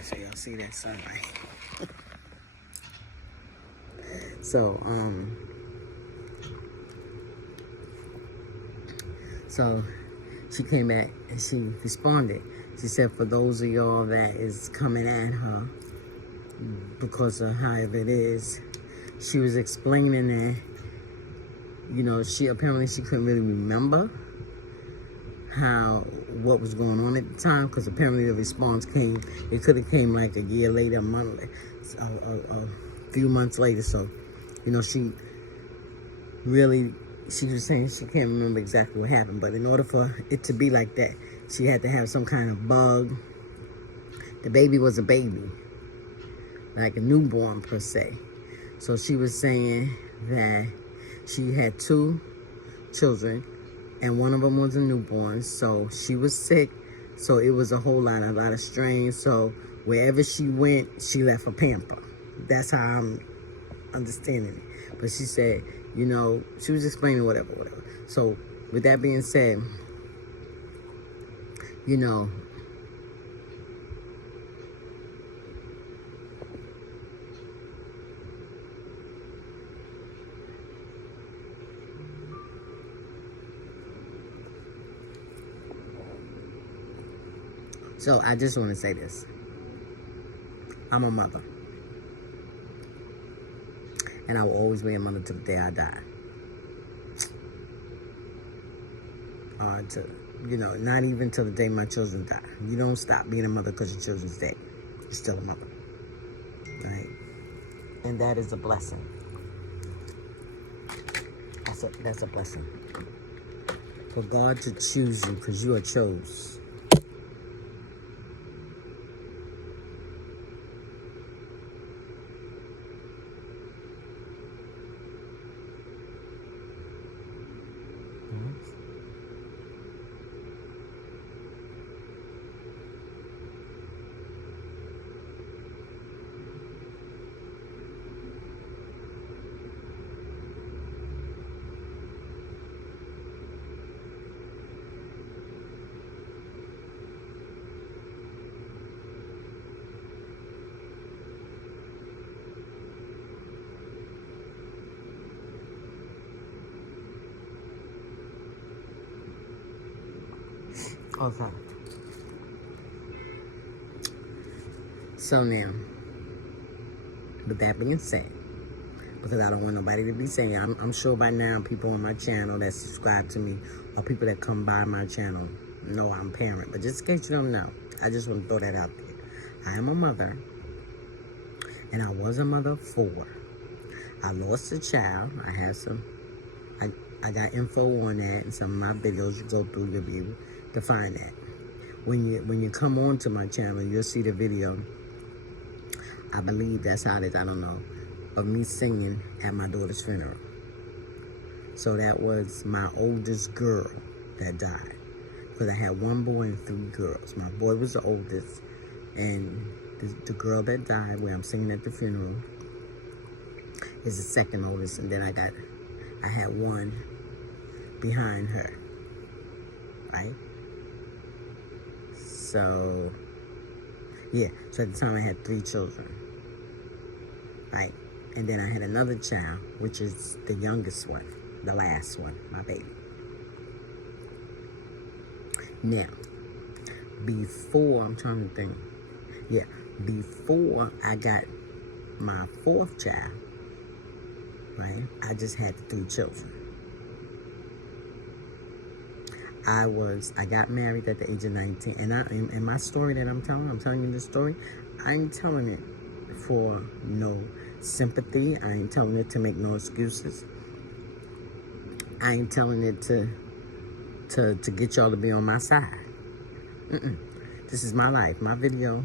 outside so y'all see that sunlight. So, so she came back and she responded. She said, for those of y'all that is coming at her because of however it is, she was explaining that, you know, she couldn't really remember what was going on at the time, because apparently the response came, it could have came like a year later, a month, a few months later. So, you know, she was saying she can't remember exactly what happened, but in order for it to be like that, she had to have some kind of bug. The baby was a baby, like a newborn per se. So she was saying that she had 2 children, and one of them was a newborn. So she was sick, so it was a lot of strain. So wherever she went, she left a pamper. That's how I'm understanding it. But she said, you know, she was explaining whatever. So with that being said, you know, so I just want to say this. I'm a mother. And I will always be a mother till the day I die. You know, not even till the day my children die. You don't stop being a mother because your children's dead. You're still a mother. Right? And that is a blessing. That's a blessing. For God to choose you because you are chose. Okay. So now, with that being said, because I don't want nobody to be saying, I'm sure by now people on my channel that subscribe to me or people that come by my channel know I'm a parent. But just in case you don't know, I just want to throw that out there. I am a mother, and I was a mother of 4. I lost a child. I had I got info on that in some of my videos. You go through, you'll be able to find that. When you come on to my channel, you'll see the video. I believe that's how it is, I don't know, of me singing at my daughter's funeral. So that was my oldest girl that died. Because I had 1 boy and 3 girls. My boy was the oldest. And the girl that died, where I'm singing at the funeral, is the second oldest. And then I had 1 behind her. Right? So, yeah. So at the time I had 3 children. Right? And then I had another child, which is the youngest one, the last one, my baby. Now, before, I'm trying to think. Yeah, before I got my 4th child, right, I just had the 3 children. I got married at the age of 19, and in my story that I'm telling you this story, I ain't telling it for no sympathy. I ain't telling it to make no excuses. I ain't telling it to get y'all to be on my side. This is my life. My video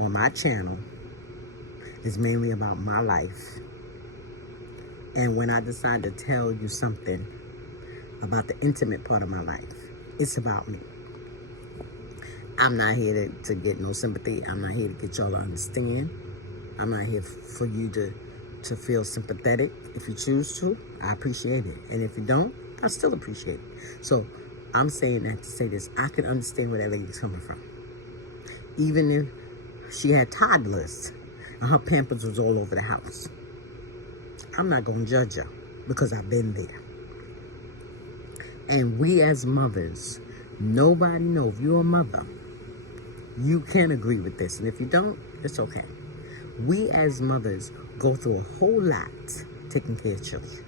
on my channel is mainly about my life. And when I decide to tell you something about the intimate part of my life, it's about me. I'm not here to get no sympathy. I'm not here to get y'all to understand. I'm not here for you to feel sympathetic. If you choose to, I appreciate it. And if you don't, I still appreciate it. So I'm saying that to say this. I can understand where that lady's coming from. Even if She had toddlers, and her Pampers was all over the house. I'm not going to judge her because I've been there. And we as mothers, nobody knows. If you're a mother, you can agree with this. And if you don't, it's okay. We as mothers go through a whole lot taking care of children.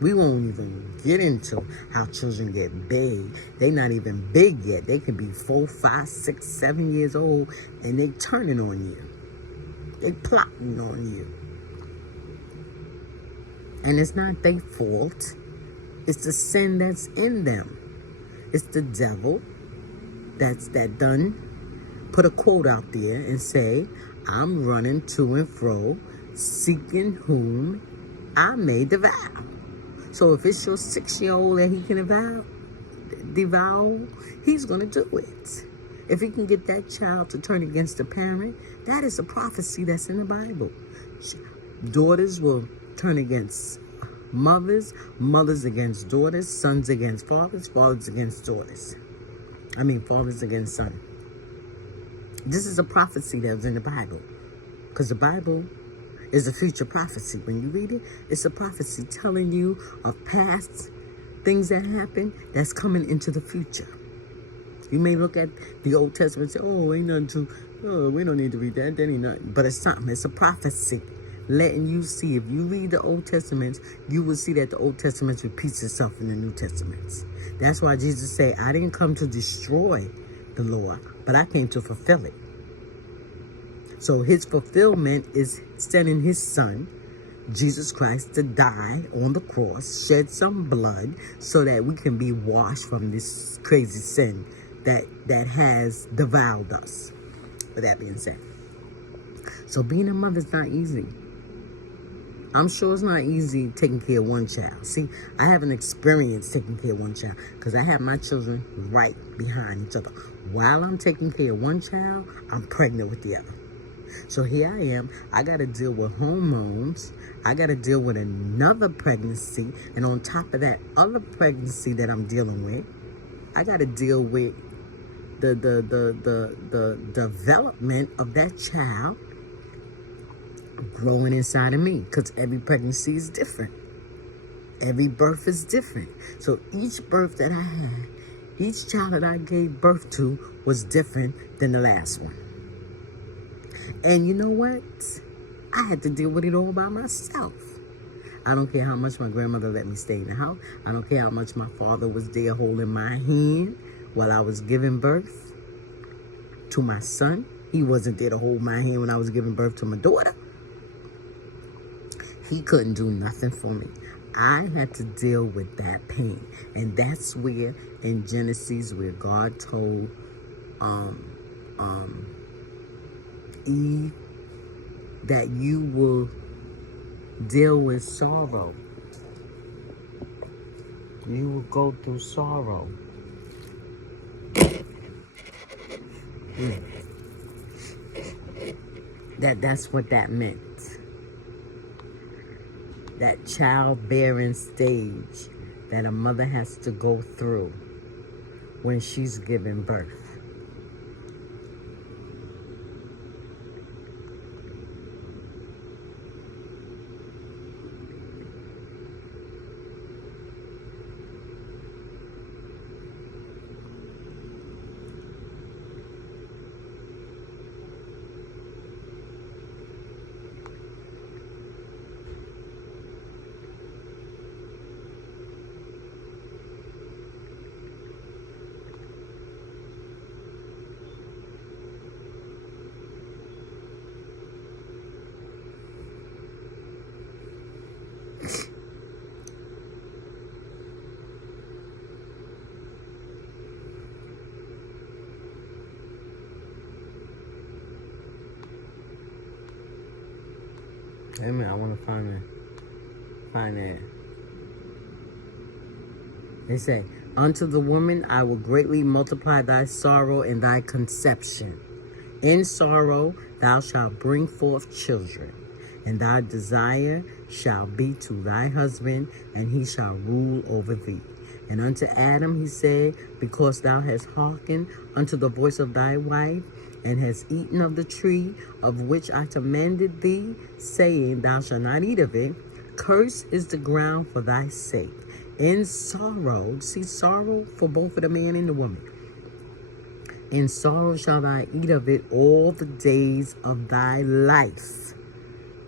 We won't even get into how children get big. They're not even big yet. They can be 4, 5, 6, 7 years old, and they turning on you. They plotting on you. And it's not their fault. It's the sin that's in them. It's the devil that done put a quote out there and say, I'm running to and fro, seeking whom I may devour. So if it's your 6-year-old that he can devour, he's going to do it. If he can get that child to turn against the parent, that is a prophecy that's in the Bible. Daughters will turn against mothers, mothers against daughters, sons against fathers, fathers against daughters. Fathers against sons. This is a prophecy that was in the Bible. Because the Bible is a future prophecy. When you read it, it's a prophecy telling you of past things that happen that's coming into the future. You may look at the Old Testament and say, oh, ain't nothing we don't need to read that. That ain't nothing. But it's something. It's a prophecy. Letting you see. If you read the Old Testament, you will see that the Old Testament repeats itself in the New Testament. That's why Jesus said, I didn't come to destroy the law, but I came to fulfill it. So his fulfillment is sending his son, Jesus Christ, to die on the cross, shed some blood so that we can be washed from this crazy sin that has devoured us. With that being said. So being a mother is not easy. I'm sure it's not easy taking care of one child. See, I have an experience taking care of one child because I have my children right behind each other. While I'm taking care of one child, I'm pregnant with the other. So here I am. I got to deal with hormones. I got to deal with another pregnancy. And on top of that other pregnancy that I'm dealing with, I got to deal with the development of that child growing inside of me, because every pregnancy is different. Every birth is different. So each birth that I had, each child that I gave birth to was different than the last one. And you know what? I had to deal with it all by myself. I don't care how much my grandmother let me stay in the house. I don't care how much my father was there holding my hand while I was giving birth to my son. He wasn't there to hold my hand when I was giving birth to my daughter. He couldn't do nothing for me. I had to deal with that pain. And that's where in Genesis, where God told Eve that you will deal with sorrow. You will go through sorrow. That's what that meant. That childbearing stage that a mother has to go through when she's giving birth. Wait a minute, I want to find that. They say, unto the woman I will greatly multiply thy sorrow and thy conception. In sorrow thou shalt bring forth children, and thy desire shall be to thy husband, and he shall rule over thee. And unto Adam he said, because thou hast hearkened unto the voice of thy wife, and hast eaten of the tree of which I commanded thee, saying, Thou shalt not eat of it, cursed is the ground for thy sake. In sorrow, see sorrow for both of the man and the woman. In sorrow shalt thou eat of it all the days of thy life.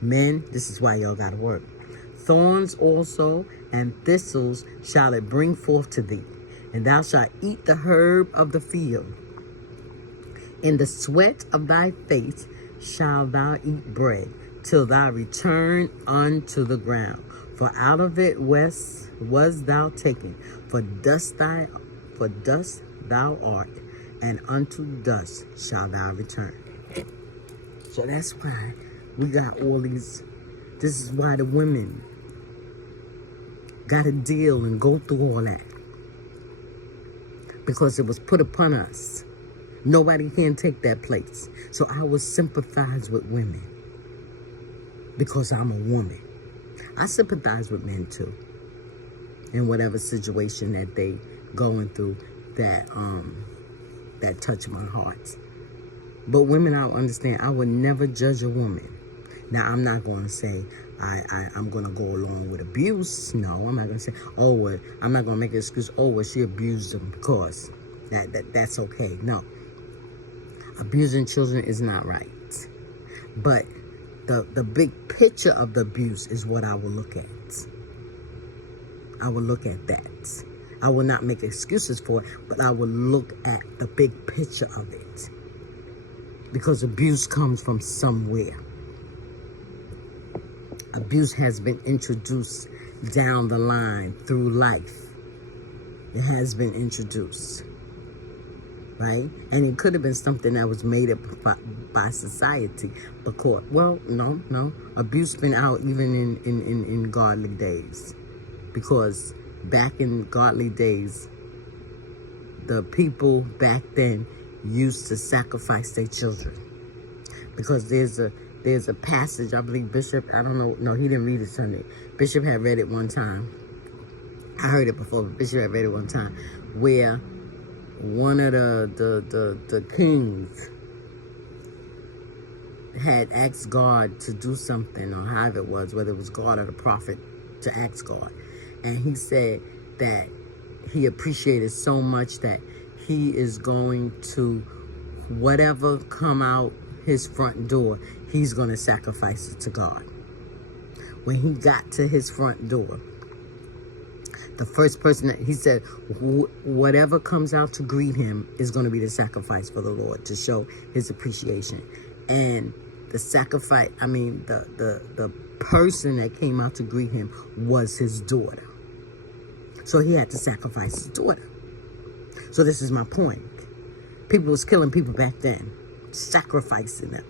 Men, this is why y'all gotta work. Thorns also and thistles shall it bring forth to thee, and thou shalt eat the herb of the field. In the sweat of thy face shalt thou eat bread, till thou return unto the ground. For out of it was thou taken, for dust thou art, and unto dust shalt thou return. So that's why we got all these. This is why the women got to deal and go through all that, because it was put upon us. Nobody can take that place. So I will sympathize with women because I'm a woman. I sympathize with men too, in whatever situation that they going through that touch my heart. But women, I understand. I would never judge a woman. Now, I'm not going to say I'm going to go along with abuse. No, I'm not going to say, oh, well, I'm not going to make an excuse. Oh, well, she abused them because that's okay. No. Abusing children is not right. But the big picture of the abuse is what I will look at. I will look at that. I will not make excuses for it, but I will look at the big picture of it. Because abuse comes from somewhere. Abuse has been introduced down the line through life. It has been introduced. Right? And it could have been something that was made up by society. Because, well, no. Abuse been out even in godly days. Because back in godly days, the people back then used to sacrifice their children. Because there's a passage, I believe Bishop, I don't know, no, he didn't read it Sunday. Bishop had read it one time. I heard it before, but Bishop had read it one time, where one of the kings had asked God to do something, or however it was, whether it was God or the prophet, to ask God. And he said that he appreciated so much that he is going to, whatever come out his front door, he's going to sacrifice it to God. When he got to his front door, the first person that he said, whatever comes out to greet him is going to be the sacrifice for the Lord, to show his appreciation. And the sacrifice, the person that came out to greet him was his daughter. So he had to sacrifice his daughter. So this is my point. People was killing people back then, sacrificing them.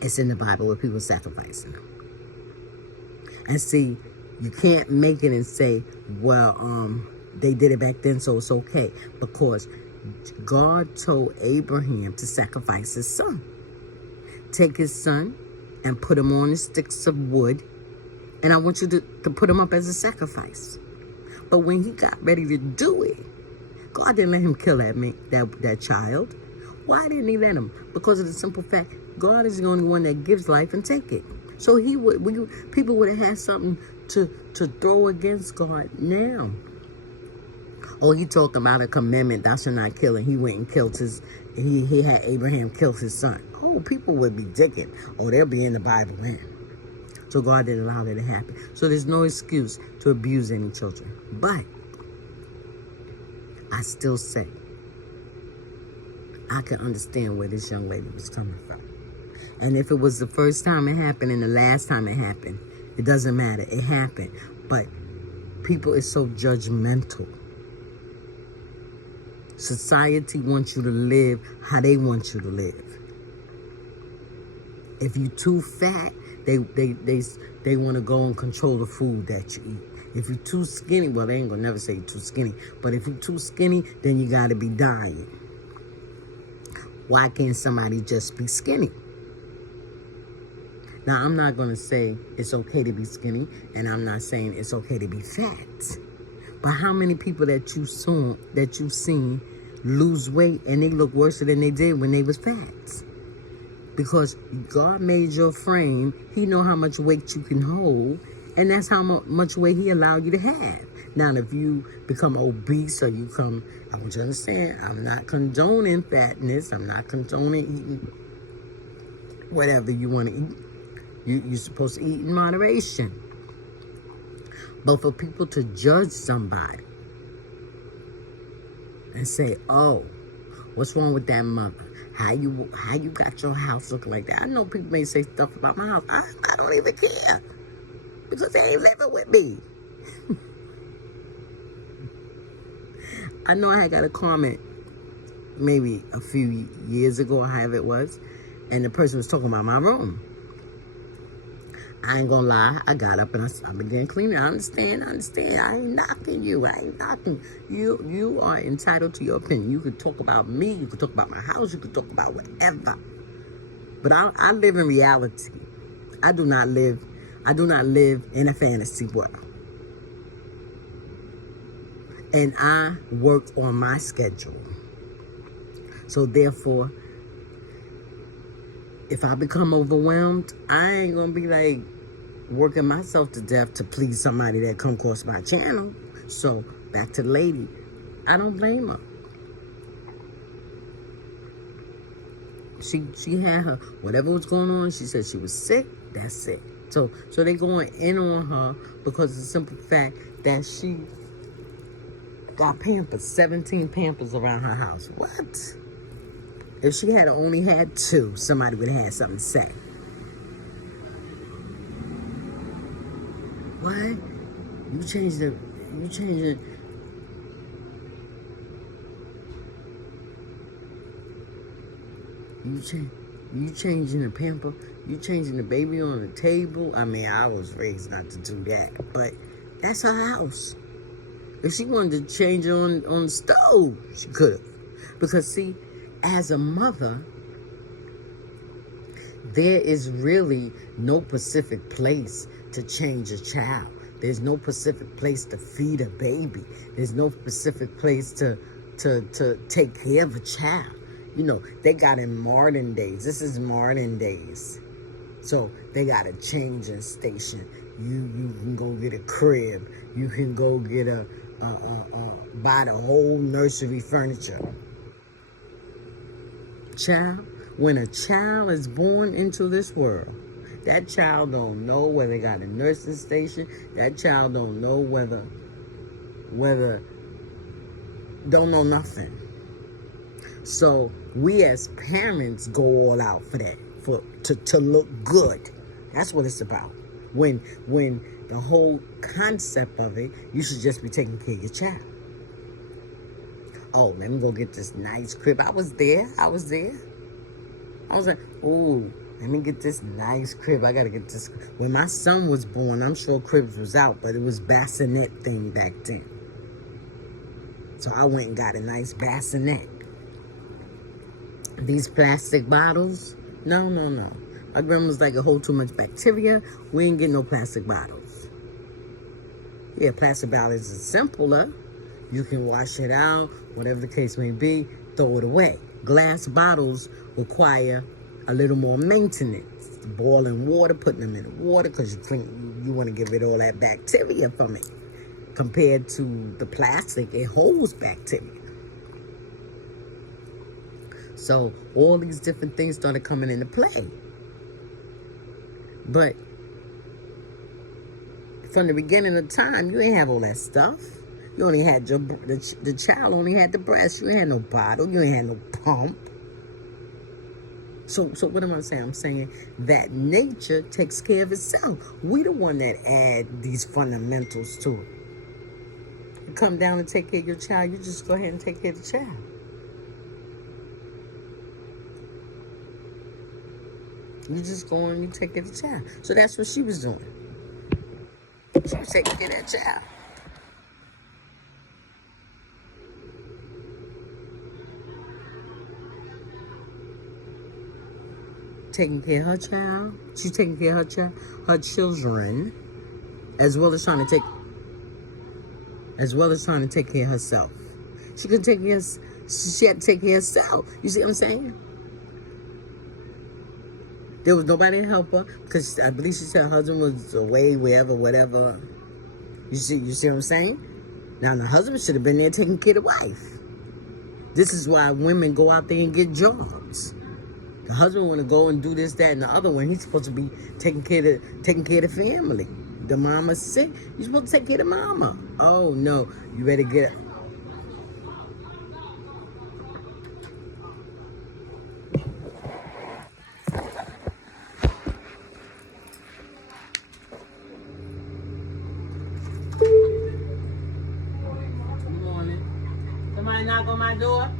It's in the Bible where people sacrificing them. And see, you can't make it and say, well, they did it back then, so it's okay. Because God told Abraham to sacrifice his son. Take his son and put him on the sticks of wood. And I want you to put him up as a sacrifice. But when he got ready to do it, God didn't let him kill that child. Why didn't he let him? Because of the simple fact, God is the only one that gives life and take it. So people would have had something to throw against God now. Oh, he talked about a commandment, thou shalt not kill, and he went and killed he had Abraham kill his son. Oh, people would be digging. Oh, they'll be in the Bible now. So God didn't allow that to happen. So there's no excuse to abuse any children. But I still say, I can understand where this young lady was coming from. And if it was the first time it happened and the last time it happened, it doesn't matter. It happened. But people is so judgmental. Society wants you to live how they want you to live. If you're too fat, they want to go and control the food that you eat. If you're too skinny, well, they ain't going to never say you're too skinny. But if you're too skinny, then you got to be dying. Why can't somebody just be skinny? Now, I'm not going to say it's okay to be skinny, and I'm not saying it's okay to be fat. But how many people that you've seen lose weight and they look worse than they did when they was fat. Because God made your frame. He know how much weight you can hold, and that's how much weight he allowed you to have. Now, if you become obese or you come, I want you to understand, I'm not condoning fatness. I'm not condoning eating whatever you want to eat. You're supposed to eat in moderation. But for people to judge somebody and say, oh, what's wrong with that mother? How you got your house looking like that? I know people may say stuff about my house. I don't even care. Because they ain't living with me. I know I had got a comment maybe a few years ago, or however it was, and the person was talking about my room. I ain't gonna lie, I got up and I began cleaning. I understand. I ain't knocking you. You are entitled to your opinion. You could talk about me. You could talk about my house. You could talk about whatever. But I live in reality. I do not live in a fantasy world. And I work on my schedule. So therefore, if I become overwhelmed, I ain't gonna be like working myself to death to please somebody that come across my channel. So back to the lady, I don't blame her. She had her, whatever was going on, she said she was sick, that's it. So they going in on her because of the simple fact that she got Pampers, 17 Pampers around her house. What? If she had only had 2, somebody would have had something to say. What? You changing the pamper, you changing the baby on the table. I mean, I was raised not to do that, but that's her house. If she wanted to change it on the stove, she could have. Because see, as a mother, there is really no specific place to change a child. There's no specific place to feed a baby. There's no specific place to take care of a child. You know, they got in modern days. This is modern days. So they got a changing station. You can go get a crib. You can go get buy the whole nursery furniture. Child, when a child is born into this world, that child don't know whether they got a nursing station. That child don't know whether don't know nothing. So we as parents go all out for that, to look good. That's what it's about. When the whole concept of it, you should just be taking care of your child. Oh, let me go get this nice crib. I was there. I was like, ooh, let me get this nice crib. I gotta get this. When my son was born, I'm sure cribs was out, but it was bassinet thing back then. So I went and got a nice bassinet. These plastic bottles, no. My grandma was like, it hold too much bacteria. We ain't getting no plastic bottles. Yeah, plastic bottles is simpler. You can wash it out, whatever the case may be, throw it away. Glass bottles require a little more maintenance. Boiling water, putting them in the water, because you want to get rid of all that bacteria from it. Compared to the plastic, it holds bacteria. So all these different things started coming into play. But from the beginning of time, you ain't have all that stuff. You only had the child only had the breast. You ain't had no bottle. You ain't had no pump. So what am I saying? I'm saying that nature takes care of itself. We the one that add these fundamentals to it. You come down and take care of your child, you just go ahead and take care of the child. You just go and you take care of the child. So that's what she was doing. She was taking care of that child. Taking care of her child. She's taking care of her child, her children, as well as trying to take care of herself. She could take care of She had to take care of herself. You see what I'm saying? There was nobody to help her because I believe she said her husband was away, wherever, whatever. You see what I'm saying? Now the husband should have been there taking care of the wife. This is why women go out there and get jobs. The husband want to go and do this, that, and the other one. He's supposed to be taking care of the family. The mama's sick. You're supposed to take care of the mama. Oh no, you better get. Good morning. Somebody knock on my door.